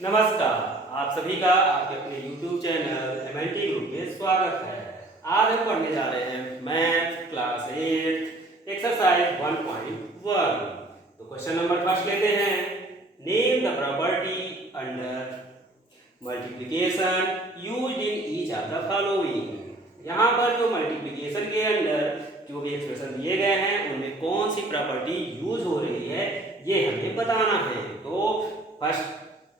नमस्कार, आप सभी का आपके अपने YouTube चैनल MNT ग्रुप में स्वागत है। आज हम पढ़ने जा रहे हैं मैथ क्लास 8 एक्सरसाइज 1.1। तो क्वेश्चन नंबर फर्स्ट लेते हैं। Name the property under multiplication used in each of the following. यहाँ पर जो मल्टीप्लिकेशन के अंदर जो भी एक्सप्रेशन दिए गए हैं उनमें कौन सी प्रॉपर्टी यूज हो रही है ये हमें बताना है। तो फर्स्ट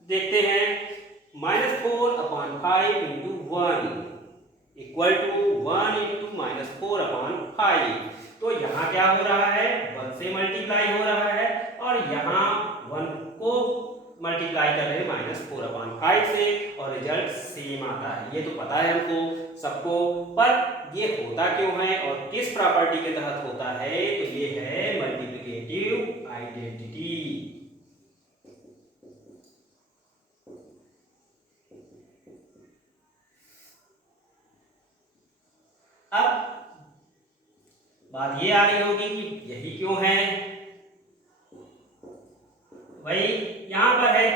देखते हैं, -4/5 इंटू 1 इक्वल टू 1 इंटू -4/5। तो यहाँ क्या हो रहा है, 1 से मल्टीप्लाई हो रहा है और यहाँ 1 को मल्टीप्लाई कर रहे हैं -4/5 से और रिजल्ट सेम आता है। ये तो पता है हमको सबको, पर ये होता क्यों है और किस प्रॉपर्टी के तहत होता है, तो ये है मल्टीप्लिकेटिव आइडेंटिटी। अब बात ये आ रही होगी कि यही क्यों है। भाई यहाँ पर है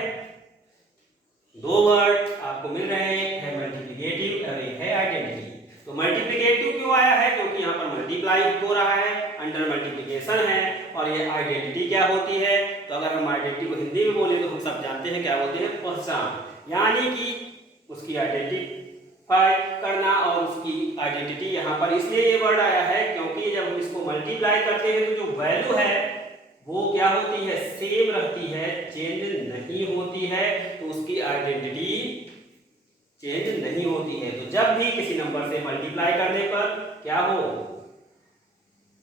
दो वर्ड आपको मिल रहे हैं, एक है मल्टीप्लिकेटिव और एक है आइडेंटिटी। तो मल्टीप्लिकेटिव क्यों आया है, क्योंकि यहाँ पर मल्टीप्लाई हो रहा है, अंडर मल्टीप्लिकेशन है। और ये आइडेंटिटी क्या होती है, तो अगर हम आइडेंटिटी को हिंदी में बोले तो हम सब जानते हैं क्या बोलते हैं, पहचान। यानी कि उसकी आइडेंटिफाई करना और उसकी आइडेंटिटी। यहाँ पर इसलिए ये वर्ड आया है क्योंकि जब हम इसको मल्टीप्लाई करते हैं तो जो वैल्यू है वो क्या होती है, सेम रहती है, चेंज नहीं होती है। तो उसकी आइडेंटिटी चेंज नहीं होती है। तो जब भी किसी नंबर से मल्टीप्लाई करने पर क्या हो,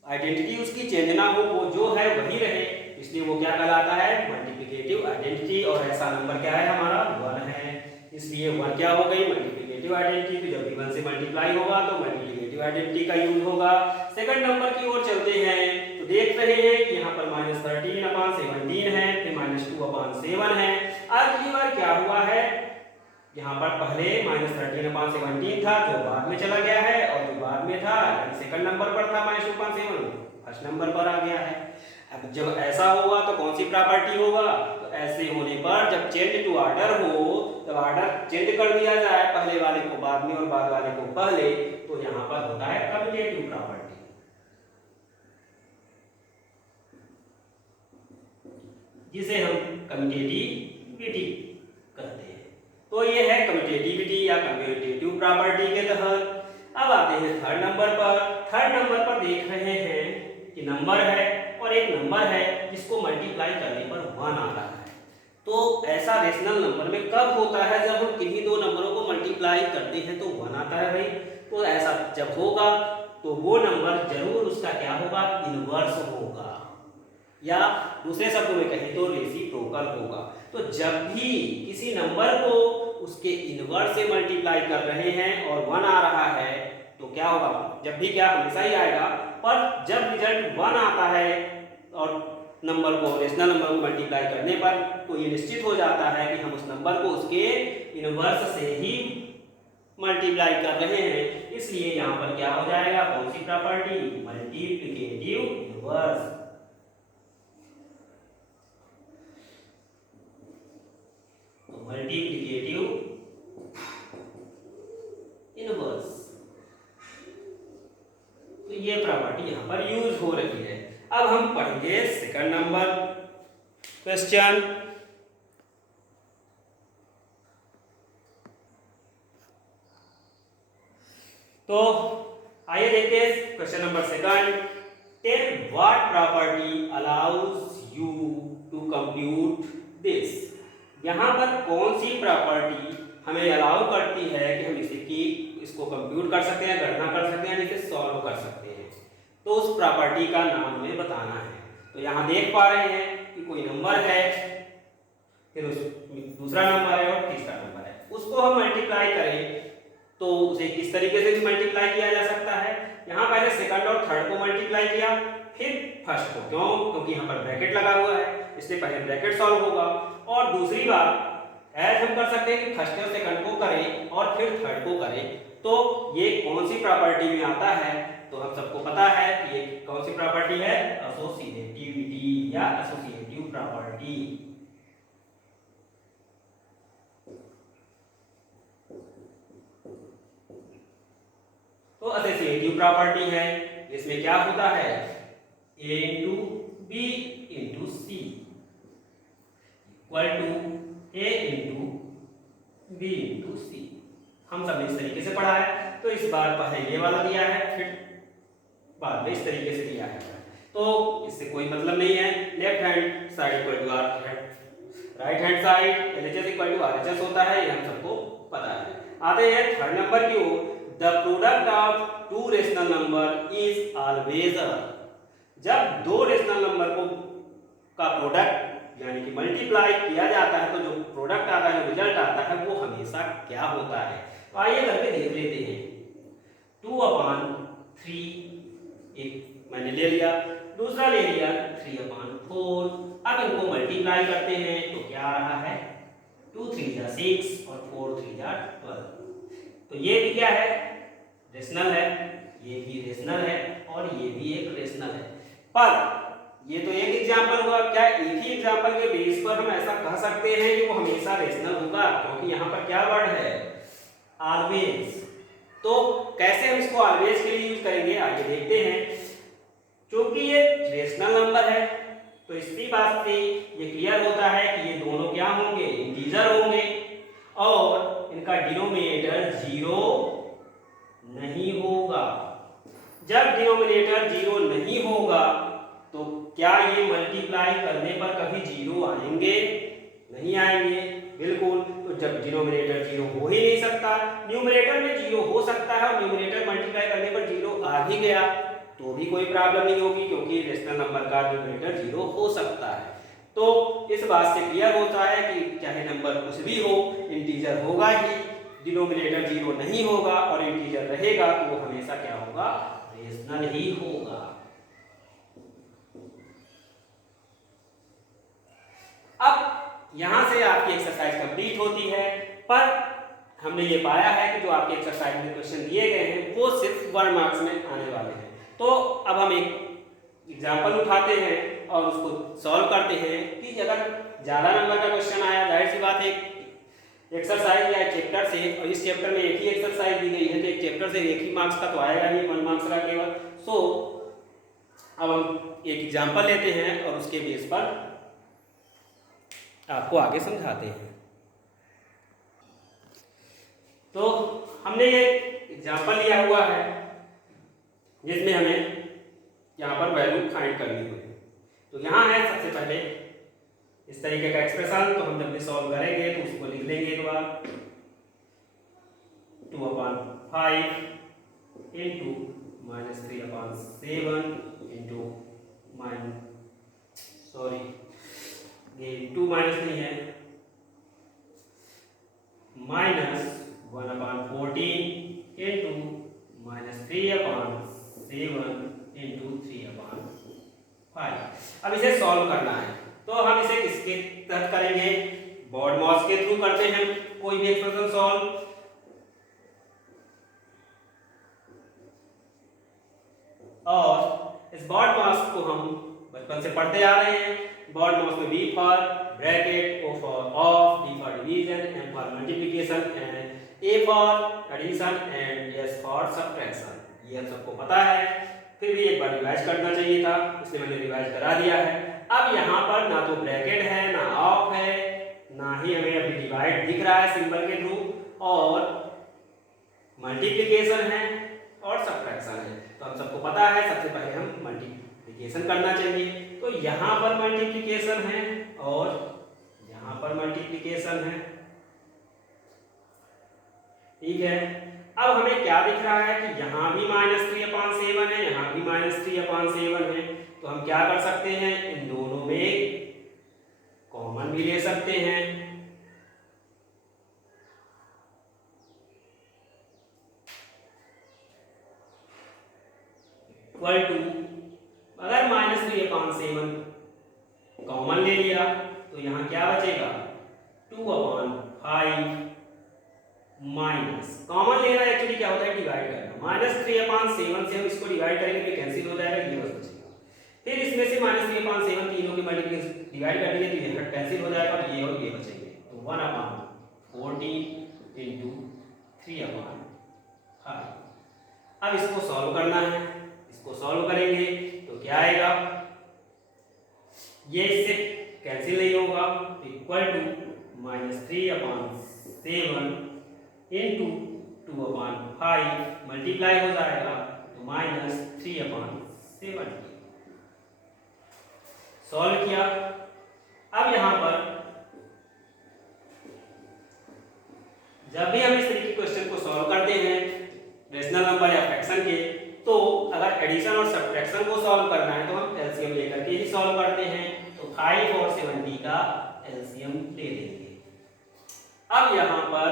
आइडेंटिटी उसकी चेंज ना हो, वो जो है वही रहे, इसलिए वो क्या कहलाता है, मल्टीप्लिकेटिव आइडेंटिटी। और ऐसा नंबर क्या है हमारा, 1 है। इसलिए 1 क्या हो गई, मल्टीप्लिकेटिव आइडेंटिटी। तो जब भी 1 से मल्टीप्लाई होगा तो मल्टीप्लिकेटिव आइडेंटिटी का यूज होगा। सेकंड नंबर की ओर चलते हैं तो देख रहे हैं कि यहाँ पर -13/17 है, फिर -2/7 है। अगली बार क्या हुआ है, यहाँ पर पहले -13/17 था जो बाद में चला गया है, और जो बाद में था सेकंड नंबर पर था -2/7 फर्स्ट नंबर पर आ गया है। अब जब ऐसा होगा तो कौन सी प्रॉपर्टी होगा, तो ऐसे होने पर जब चेंज टू ऑर्डर हो, जब ऑर्डर चेंज कर दिया जाए, पहले वाले को बाद में और बाद वाले को पहले, तो यहाँ पर होता है कम्यूटेटिव प्रॉपर्टी, जिसे हम कम्यूटेटिविटी कहते हैं। तो ये है कम्यूटेटिविटी या कम्यूटेटिव प्रॉपर्टी के तहत। अब आते हैं थर्ड नंबर पर। थर्ड नंबर पर देख रहे हैं कि नंबर है और एक नंबर है जिसको मल्टीप्लाई करने पर 1 आ रहा है। तो ऐसा रेशनल नंबर में कब होता है, जब हम किन्हीं दो नंबरों को मल्टीप्लाई करते हैं तो 1 आता है भाई। तो ऐसा जब होगा तो वो नंबर जरूर उसका क्या होगा, इनवर्स होगा, या दूसरे शब्दों में कहें तो रेसिप्रोकल होगा। तो जब भी किसी नंबर को उसके इनवर्स से मल्टीप्लाई कर रहे हैं और 1 आ रहा है तो क्या होगा, जब भी क्या हमेशा ही आएगा, पर जब रिजल्ट 1 आता है और नंबर को, रेशनल नंबर को मल्टीप्लाई करने पर, तो ये निश्चित हो जाता है कि हम उस नंबर को उसके इनवर्स से ही मल्टीप्लाई कर रहे हैं। इसलिए यहाँ पर क्या हो जाएगा, कौन सी property, multiplicative inverse. Multiplicative inverse, तो ये प्रॉपर्टी यहां पर यूज हो रही है। अब हम पढ़ेंगे सेकंड नंबर क्वेश्चन। तो आइए देखते हैं question number second. Tell what property allows you to compute this. यहाँ पर कौन सी प्रॉपर्टी हमें अलाउ करती है कि हम इसको कंप्यूट कर सकते हैं, गणना कर सकते हैं, इसे सॉल्व कर सकते हैं। तो उस प्रॉपर्टी का नाम हमें बताना है। तो यहाँ देख पा रहे हैं कि कोई नंबर है, फिर दूसरा नंबर है और तीसरा नंबर है, उसको हम मल्टीप्लाई करें तो उसे किस तरीके से मल्टीप्लाई किया जा सकता है। यहाँ पहले सेकंड और थर्ड को मल्टीप्लाई किया, फिर फर्स्ट को, क्यों, क्योंकि यहाँ पर ब्रैकेट लगा हुआ है, इसलिए पहले ब्रैकेट सॉल्व होगा। और दूसरी बात ऐड हम कर सकते हैं कि फर्स्ट और सेकंड को करें और फिर थर्ड को करें। तो ये कौन सी प्रॉपर्टी में आता है, तो हम सबको पता है कि ये कौन सी प्रॉपर्टी है, एसोसिएटिविटी या एसोसिएटिव प्रॉपर्टी। तो एसोसिएटिव प्रॉपर्टी है, इसमें क्या होता है a into B into C equal to a into B into C. हम सब ने इस तरीके से पढ़ा है, तो इस बार पहले ये वाला दिया है, फिर बाद में इस तरीके से दिया है, तो इससे कोई मतलब नहीं है। Left hand side equal to R, right hand side LHS equal to RHS होता है, ये हम सबको पता है। आते हैं थर्ड नंबर की ओर। The product of two rational number is always, जब दो रेशनल नंबर को का प्रोडक्ट यानी कि मल्टीप्लाई किया जाता है, तो जो प्रोडक्ट आता है, जो रिजल्ट आता है, वो हमेशा क्या होता है। तो आइए करके देख लेते हैं। 2/3 एक मैंने ले लिया, दूसरा ले लिया 3/4। अब इनको मल्टीप्लाई करते हैं तो क्या आ रहा है 2 3 जा 6 और 4 3 जा 12। तो ये भी क्या है रेशनल है, ये भी रेशनल है और ये भी एक रेशनल है। पर ये तो एक एग्जांपल हुआ, क्या एक ही एग्जांपल के बेस पर हम ऐसा कह सकते हैं कि वो हमेशा रेशनल होगा, क्योंकि यहाँ पर क्या वर्ड है ऑलवेज। तो कैसे हम इसको ऑलवेज के लिए यूज करेंगे आगे देखते हैं। क्योंकि ये रेशनल नंबर है तो इसी बात से ये क्लियर होता है कि ये दोनों क्या होंगे इंटीजर होंगे और इनका डिनोमिनेटर 0 नहीं होगा। जब डिनोमिनेटर 0 नहीं होगा तो क्या ये मल्टीप्लाई करने पर कभी 0 आएंगे? नहीं आएंगे, बिल्कुल। तो जब डिनोमिनेटर 0 हो ही नहीं सकता, न्यूमरेटर में 0 हो सकता है और न्यूमरेटर मल्टीप्लाई करने पर 0 आ भी गया तो भी कोई प्रॉब्लम नहीं होगी, क्योंकि रेशनल नंबर का न्यूमरेटर 0 हो सकता है। तो इस बात से क्लियर होता है कि चाहे नंबर कुछ भी हो इंटीजर होगा ही, डिनोमिनेटर 0 नहीं होगा और इंटीजर रहेगा तो वो हमेशा क्या होगा रेशनल ही होगा। अब यहां से आपकी एक्सरसाइज कंप्लीट होती है, पर हमने ये पाया है कि जो आपके एक्सरसाइज में क्वेश्चन दिए गए हैं वो सिर्फ 1 मार्क्स में आने वाले हैं। तो अब हम एक एग्जाम्पल उठाते हैं और उसको सॉल्व करते हैं कि अगर ज़्यादा नंबर का क्वेश्चन आया, जाहिर सी बात है एक्सरसाइज या चैप्टर से, और इस चैप्टर में एक ही एक्सरसाइज दी गई है तो एक चैप्टर से एक ही मार्क्स का तो आएगा ही, 1 मार्क्स का केवल। सो अब हम एक एग्जाम्पल लेते हैं और उसके बेस पर आपको आगे समझाते हैं। तो हमने ये एग्जाम्पल लिया हुआ है जिसमें हमें यहाँ पर वैल्यू फाइंड करनी है। तो यहाँ है सबसे पहले इस तरीके का एक्सप्रेशन, तो हम जब भी सॉल्व करेंगे तो उसको लिख लेंगे एक बार 2/5 इंटू -3/7 इंटू ये 2 माइनस नहीं है -1/14 इंटू -3/7 इंटू 3/5। अब इसे सॉल्व करना है तो हम इसे किसके तहत करेंगे, BODMAS के थ्रू करते हैं कोई भी एक्सप्रेशन सॉल्व। और इस BODMAS को हम बचपन से पढ़ते आ रहे हैं। BODMAS में B for bracket, O for of, D for division, M for multiplication and A for addition and S for subtraction. ये हम सबको पता है, फिर भी एक बार रिवाइज करना चाहिए था, इसलिए मैंने रिवाइज करा दिया है। अब यहाँ पर ना तो ब्रैकेट है, ना ऑफ है, ना ही हमें अभी डिवाइड दिख रहा है सिंबल के थ्रू, और मल्टीप्लिकेशन है और सब्ट्रैक्शन है। तो हम सबको पता है सबसे पहले हम मल्टीप्लिकेशन करना चाहिए। तो यहाँ पर मल्टीप्लिकेशन है और यहाँ पर मल्टीप्लिकेशन है, ठीक है। अब हमें क्या दिख रहा है कि यहाँ भी -3/7 है, यहाँ भी -3/7 है, तो हम क्या कर सकते हैं इन दोनों में कॉमन भी ले सकते हैं। इक्वल टू, अगर -3/7 कॉमन ले लिया तो यहाँ क्या बचेगा 2/5 माइनस, कॉमन लेना एक्चुअली क्या होता है डिवाइड करना, -3/7 से हम इसको डिवाइड करेंगे तो कैंसिल हो जाएगा, ये बस बचेगा। फिर इसमें से -3/7 तीनों की मल्टीप्लिकेशन डिवाइड कर देंगे तो ये कैंसिल हो जाएगा और ये बचेंगे। तो 1/14 इंटू 3/5। अब इसको सॉल्व करना है। इसको सॉल्व करेंगे तो क्या आएगा, ये इससे कैंसिल नहीं होगा, इक्वल टू -3/7 इंटू 2/5 मल्टीप्लाई हो जाएगा तो -3/7। सॉल्व किया। अब यहाँ पर जब भी हम इस तरीके के क्वेश्चन को सॉल्व करते हैं रेशनल नंबर या फ्रैक्शन के, तो अगर एडिशन और सब्ट्रैक्शन को सॉल्व करना है तो हम एलसीएम लेकर के ही सॉल्व करते हैं। तो 5 और 70 का एलसीएम ले लेंगे। अब यहाँ पर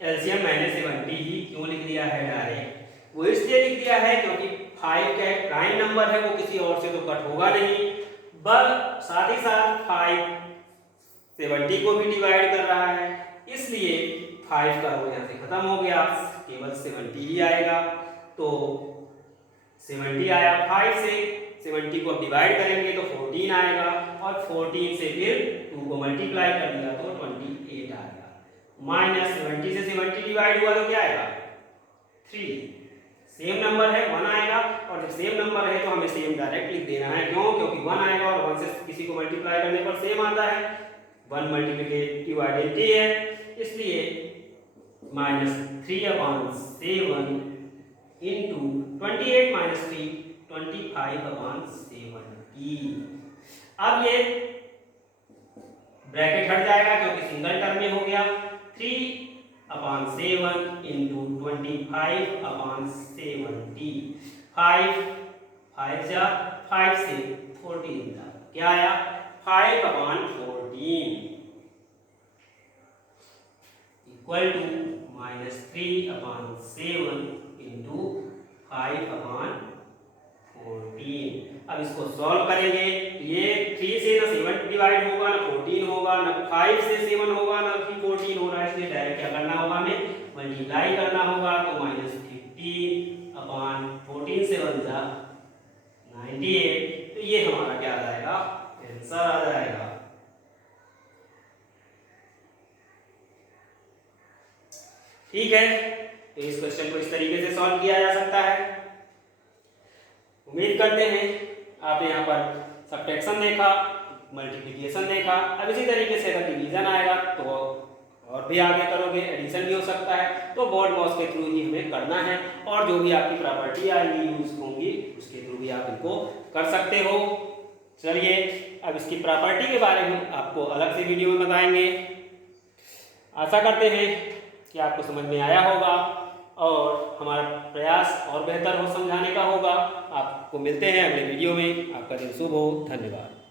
एलसीएम मैंने 70 ही क्यों लिख दिया है डायरेक्ट, वो इसलिए लिख दिया है क्योंकि 5 का एक प्राइम नंबर है, वो किसी और से तो कट होगा नहीं, बट साथ ही साथ 5 70 को भी डिवाइड कर रहा है, इसलिए 5 का वो यहाँ से खत्म हो गया, केवल 70 ही आएगा। तो 70 आया, 5 से 70 को अब डिवाइड करेंगे तो 14 आएगा, और 14 से फिर 2 को मल्टीप्लाई कर दिया तो 28 आ गया। -70 से 70 डिवाइड हुआ तो क्या आएगा 3, सेम नंबर है 1 आएगा, और जब सेम नंबर है तो हमें सेम डायरेक्ट लिख देना है। क्यों? क्योंकि 1 आएगा और 1 से किसी को मल्टीप्लाई करने पर सेम आता है, 1 मल्टीप्लिकेटिव आइडेंटिटी है, इसलिए -3/7 इंटू 28 - 3 25/70। अब ये ब्रैकेट हट जाएगा क्योंकि सिंगल टर्म में हो गया। 3/7 इंटू 25/70, 5 से 14 था, क्या आया 5/14 इक्वल टू -3/7 इंटू 5/14। अब इसको सॉल्व करेंगे, ये 3 से ना 7 डिवाइड होगा, ना 14 होगा, ना 5 से 7 होगा, ना फिर 14 होगा, इसलिए डायरेक्ट क्या करना होगा, हमें मल्टीप्लाई करना होगा। तो -15/14 से बन जा 98, तो ये हमारा क्या आ जाएगा, आंसर आ जाएगा। ठीक है, तो इस क्वेश्चन को इस तरीके से सॉल्व किया जा सकता है। उम्मीद करते हैं आपने यहाँ पर सब्ट्रैक्शन देखा, मल्टीप्लिकेशन देखा। अब इसी तरीके से अगर डिवीजन आएगा तो और भी आगे करोगे, एडिशन भी हो सकता है, तो बोर्ड मॉस के थ्रू ही हमें करना है, और जो भी आपकी प्रॉपर्टी आएगी यूज होंगी उसके थ्रू भी आप इनको कर सकते हो। चलिए, अब इसकी प्रॉपर्टी के बारे में आपको अलग से वीडियो में बताएंगे। आशा करते हैं कि आपको समझ में आया होगा और हमारा प्रयास और बेहतर हो समझाने का होगा। आपको मिलते हैं अगले वीडियो में। आपका दिन शुभ हो। धन्यवाद।